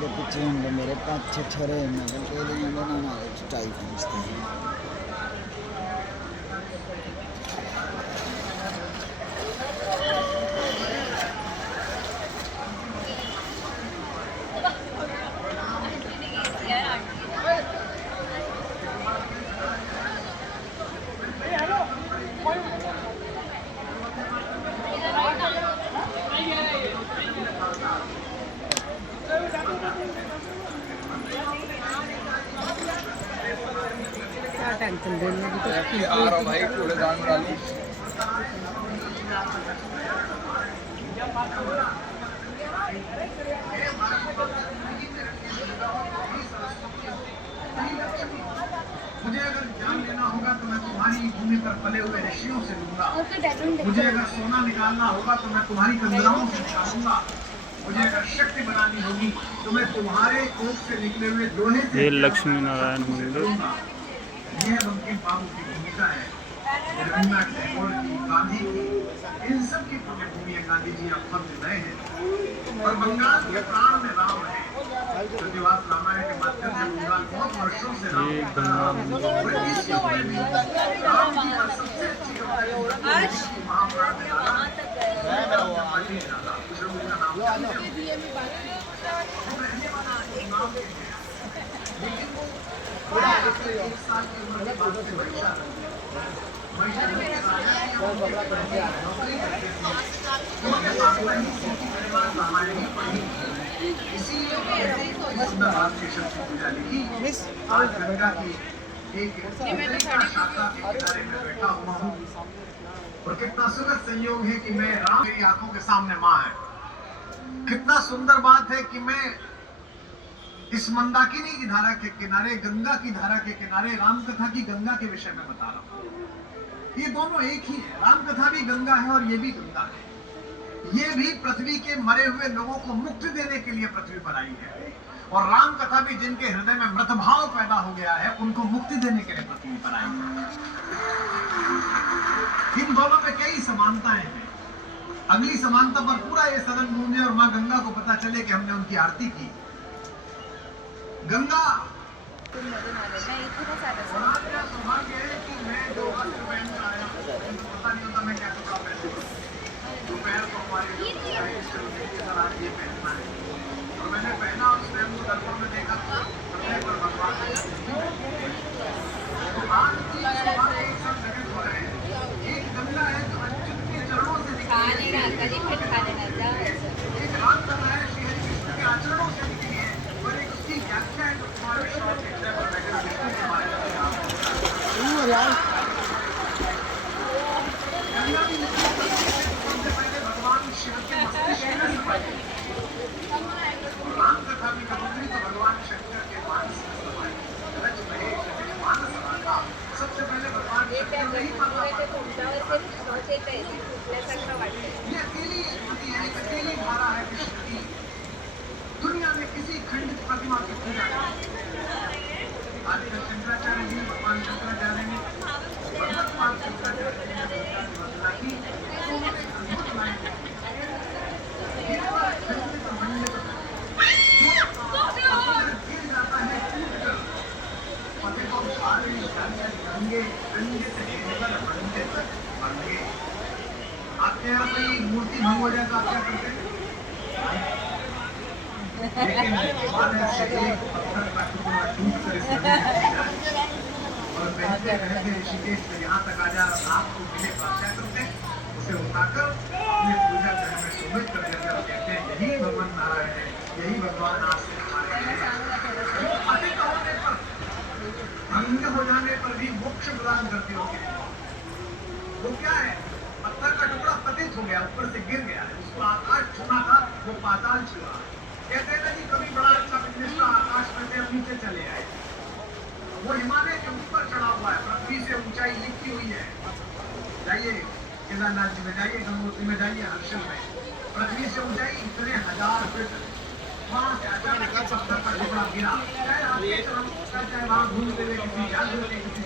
के पीछे होंगे मेरे 5-6 छोरे मैं के लिए बनाना चाय समझते हैं। टेंशन देना भी तो आ रहा हूँ भाई, कूड़ेदान डालूं। मुझे अगर जान लेना होगा तो मैं तुम्हारी भूमि पर पले हुए ऋषियों से लूंगा। मुझे अगर सोना निकालना होगा तो मैं तुम्हारी कंदराओं से निकालूंगा। मुझे अगर शक्ति बनानी होगी तो मैं तुम्हारे कोख से निकले हुए लोहे से। ये लक्ष्मी नारायण मंदिर यह बंकिम बाबू की भूमिका है, रविन्द्रनाथ टैगोर की, गांधी की, इन सब की पुण्य भूमि है। गांधी जी अब फर्ज नए हैं और बंगाल के प्राण में राम है। सत्यवाद रामायण के माध्यम से बंगाल बहुत वर्षों से राम ये गंगा मंदिर ब्रिटिश युग में भी राम जी का सबसे अच्छी महाभारत में डाला। दूसरे मुझे नाम एक साल की उम्र के बाद से बच्चा नौकरी करते थे, उनके पापा ही रामायण ही पढ़ी, इसीलिए सुंदर बात के शब्द की पूजा लिखी। आज गंगा की एक शाखा के किनारे में बैठा हुआ हूँ और कितना सुखद संयोग है कि मैं राम मेरी आंखों के सामने माँ है। कितना सुंदर बात है कि मैं इस मंदाकिनी की धारा के किनारे, गंगा की धारा के किनारे राम कथा की गंगा के विषय में बता रहा हूँ। ये दोनों एक ही है, राम कथा भी गंगा है और ये भी गंगा है। ये भी पृथ्वी के मरे हुए लोगों को मुक्ति देने के लिए पृथ्वी पर आई है और राम कथा भी जिनके हृदय में मृत भाव पैदा हो गया है उनको मुक्ति देने के लिए पृथ्वी पर आई है। इन दोनों में कई समानताएं हैं। अगली समानता पर पूरा ये सदन गूंजे और माँ गंगा को पता चले कि हमने उनकी आरती की। गंगा सौभाग्य है कि मैं जो वस्त्र पहन कर आया पता नहीं होता मैं क्या कपड़ा पहनूं। दोपहर को हमारे ये पहनना है और मैंने पहना और स्वयं को दर्पण में देखा तो अपने पर भगवान तो आज की सौभाग्य एक साथ घटित हो रहे हैं। एक गंगा है जो अच्युत के चरणों से निकली है, एक राम कथा है श्री हरि कृष्ण के आचरणों से निकली है और एक उसकी व्याख्या है जो कुमार विष्णु के हृदय पर बैठे विष्णु के बारे में गंगा भी सबसे पहले भगवान शिव के मस्तिष्क में समाई। राम कथा भी कबूतरी तो भगवान शंकर के मानस में समाई। रच महेश मानस राधा सबसे पहले भगवान शंकर ने ही ये अकेली नदी है, एक अकेली धारा है कृष्ण की। दुनिया में किसी खंडित प्रतिमा की पूजा नहीं। आज शंकराचार्य जी, भगवान शंकराचार्य ने भगवत्पाद शंकराचार्य जी ने रचना की तो उन्होंने अद्भुत लाइन लिखी। खंडित मंडित गिर जाता है टूटकर पति को सारे गंगे खंडित हेकर मंडित मंगे। आपके यहाँ कोई मूर्ति भंग हो जाए तो आप क्या करते हैं? लेकिन भगवान से एक पत्थर का टुकड़ा टूट कर इस नदी में गिर जाए और बहते बहते ऋषिकेश में यहाँ तक आ जाए आपको मिले तो आप क्या करते हैं? उसे उठाकर अपने पूजा घर में शोभित कर देते और कहते हैं यही भगवान नारायण है, यही भगवान आज से हमारे हैं। पतित होने पर, भंग हो जाने पर भी मोक्ष प्रदान करते हो। वो क्या है? पत्थर का टुकड़ा पतित हो गया, ऊपर से गिर गया है, उसको आकाश छूना था, वो पाताल छुआ। कहते हैं ना कि कभी बड़ा अच्छा बिजनेस आकाश में से नीचे चले आए। वो हिमालय के ऊपर चढ़ा हुआ है, पृथ्वी से ऊंचाई लिखी हुई है। जाइए केदारनाथ जी में जाइए, गंगोत्री में जाइए, हर्षल में पृथ्वी से ऊंचाई इतने 1000 फीट। वहां से अचानक पत्थर का टुकड़ा गिरा, चाहे आपके चाहे वहां घूमते हुए किसी जादू के किसी